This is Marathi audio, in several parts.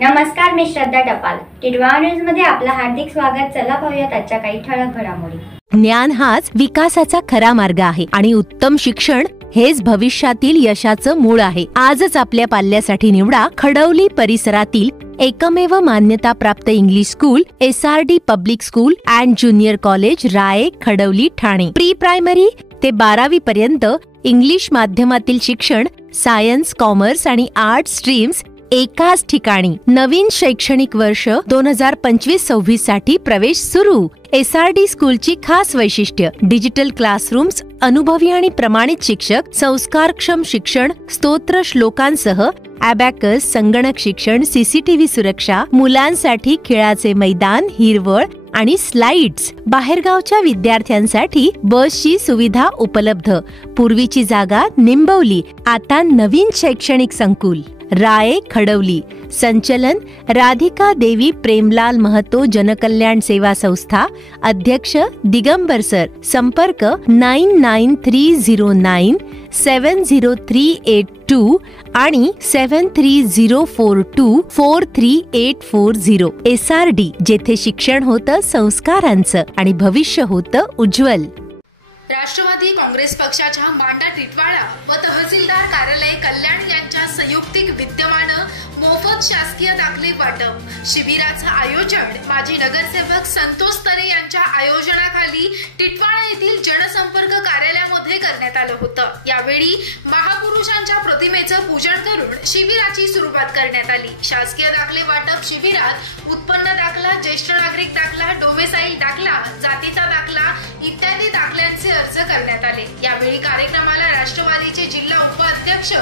नमस्कार, मी श्रद्धा टपाल. टिडवा न्यूज मध्ये आपलं हार्दिक स्वागत. चला पाहूयात आजच्या काही ठळक घडामोडी. ज्ञान हाच विकासाचा खरा मार्ग आहे आणि उत्तम शिक्षण हेच भविष्यातील यशाचं मूळ आहे. आजच आपल्या पाल्यासाठी निवडा खडवली परिसरातील एकमेव मान्यताप्राप्त English school SRD public school and junior college Raye Khadavli Thane. Pre primary ते 12वी पर्यंत इंग्लिश माध्यमातील शिक्षण, सायन्स, कॉमर्स आणि आर्ट्स स्ट्रीम्स एकाच ठिकाणी. नवीन शैक्षणिक वर्ष 2025-26 साठी प्रवेश सुरू. SRD स्कूलची खास वैशिष्ट्य: डिजिटल क्लासरूम्स, अनुभवी आणि प्रमाणित शिक्षक, संस्कारक्षम शिक्षण, स्तोत्र श्लोकांसह ॲबॅकस, संगणक शिक्षण, CCTV सुरक्षा, मुलांसाठी खेळाचे मैदान, हिरवळ आणि स्लाइड्स. बाहेरगावच्या विद्यार्थ्यांसाठी बसची सुविधा उपलब्ध. पूर्वीची जागा निंबवली, आता नवीन शैक्षणिक संकुल. राये खडवली. संचलन राधिका देवी प्रेमलाल महतो जनकल्याण सेवा संस्था. अध्यक्ष दिगंबर सर. संपर्क 9930970382 आणि 7304243840. SRD, जेथे शिक्षण होतं संस्कारांचं आणि भविष्य होतं उज्ज्वल. राष्ट्रवादी काँग्रेस पक्षाच्या मांडा टिटवाळा व तहसीलदार कार्यालय कल्याण यांच्या संयुक्तिक विद्यमानं मोफत शासकीय दाखले वाटप शिबिराचं आयोजन माजी नगरसेवक संतोष तरे यांच्या आयोजनाखाली टिटवाळा येथील जनसंपर्क कार्यालयामध्ये करण्यात आलं होतं. यावेळी महापुरुषांच्या प्रतिमेचं पूजन करून शिबिराची सुरुवात करण्यात आली. शासकीय दाखले वाटप शिबिरात उत्पन्न दाखला, ज्येष्ठ नागरिक दाखला, डोमेसाईल दाखला, जातीचा दाखला इत्यादी दाखल्यांचे अर्ज करण्यात आले. यावेळी कार्यक्रमाला राष्ट्रवादीचे जिल्हा उपाध्यक्ष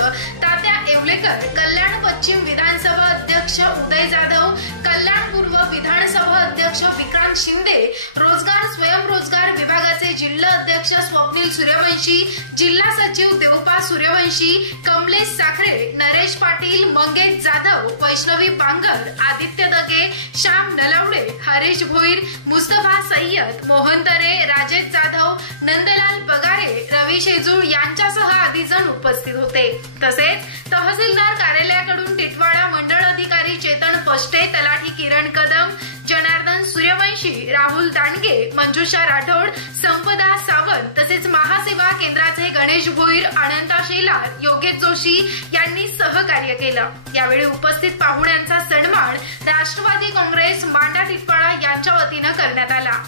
तात्या येवलेकर, कल्याण पश्चिम विधानसभा अध्यक्ष उदय जाधव, कल्याण पूर्व विधानसभा अध्यक्ष विक्रांत शिंदे, रोजगार स्वयंरोजगार विभागाचे जिल्हा अध्यक्ष स्वप्नील सूर्यवंशी, जिल्हा सचिव देवपा सूर्यवंशी, कमलेश साखरे, नरेश पाटील, मंगेश जाधव, वैष्णवी बांगर, आदित्य दगे, श्याम नलावडे, हरीश भोईर, मुस्तफा सय्यद, मोहन तरे, राजेश जाधव, नंदलाल पगारे, रवी शेजूळ यांच्यासह आदी जण उपस्थित होते. तसेच तहसीलदार कार्यालयाकडून टिटवाळा मंडळ अधिकारी चेतन पष्टे, तलाठी किरण कदम, जनार्दन सूर्यवंशी, राहुल दांडगे, मंजुषा राठोड, संपदा सावंत तसेच महासेवा केंद्राचे गणेश भोईर, अनंता शेलार, योगेश जोशी यांनी सहकार्य केलं. यावेळी उपस्थित पाहुण्यांचा सन्मान राष्ट्रवादी काँग्रेस मांडा टिटवाळा यांच्या वतीनं करण्यात आला.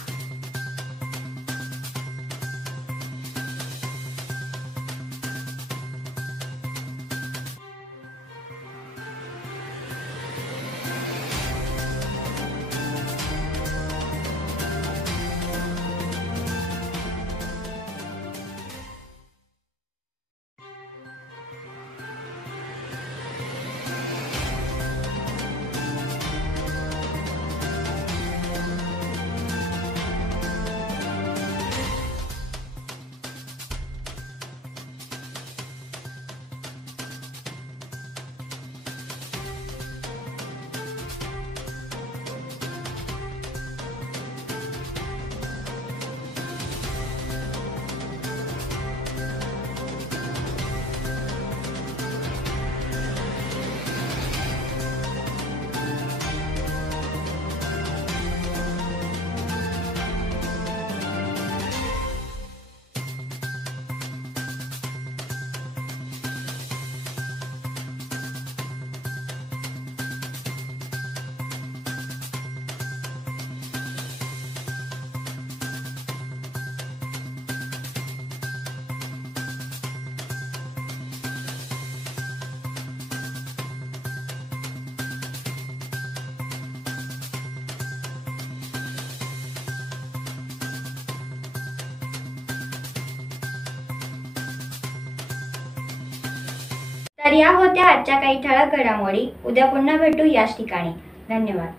तर या होत्या आजच्या काही ठळक घडामोडी. उद्या पुन्हा भेटू याच ठिकाणी. धन्यवाद.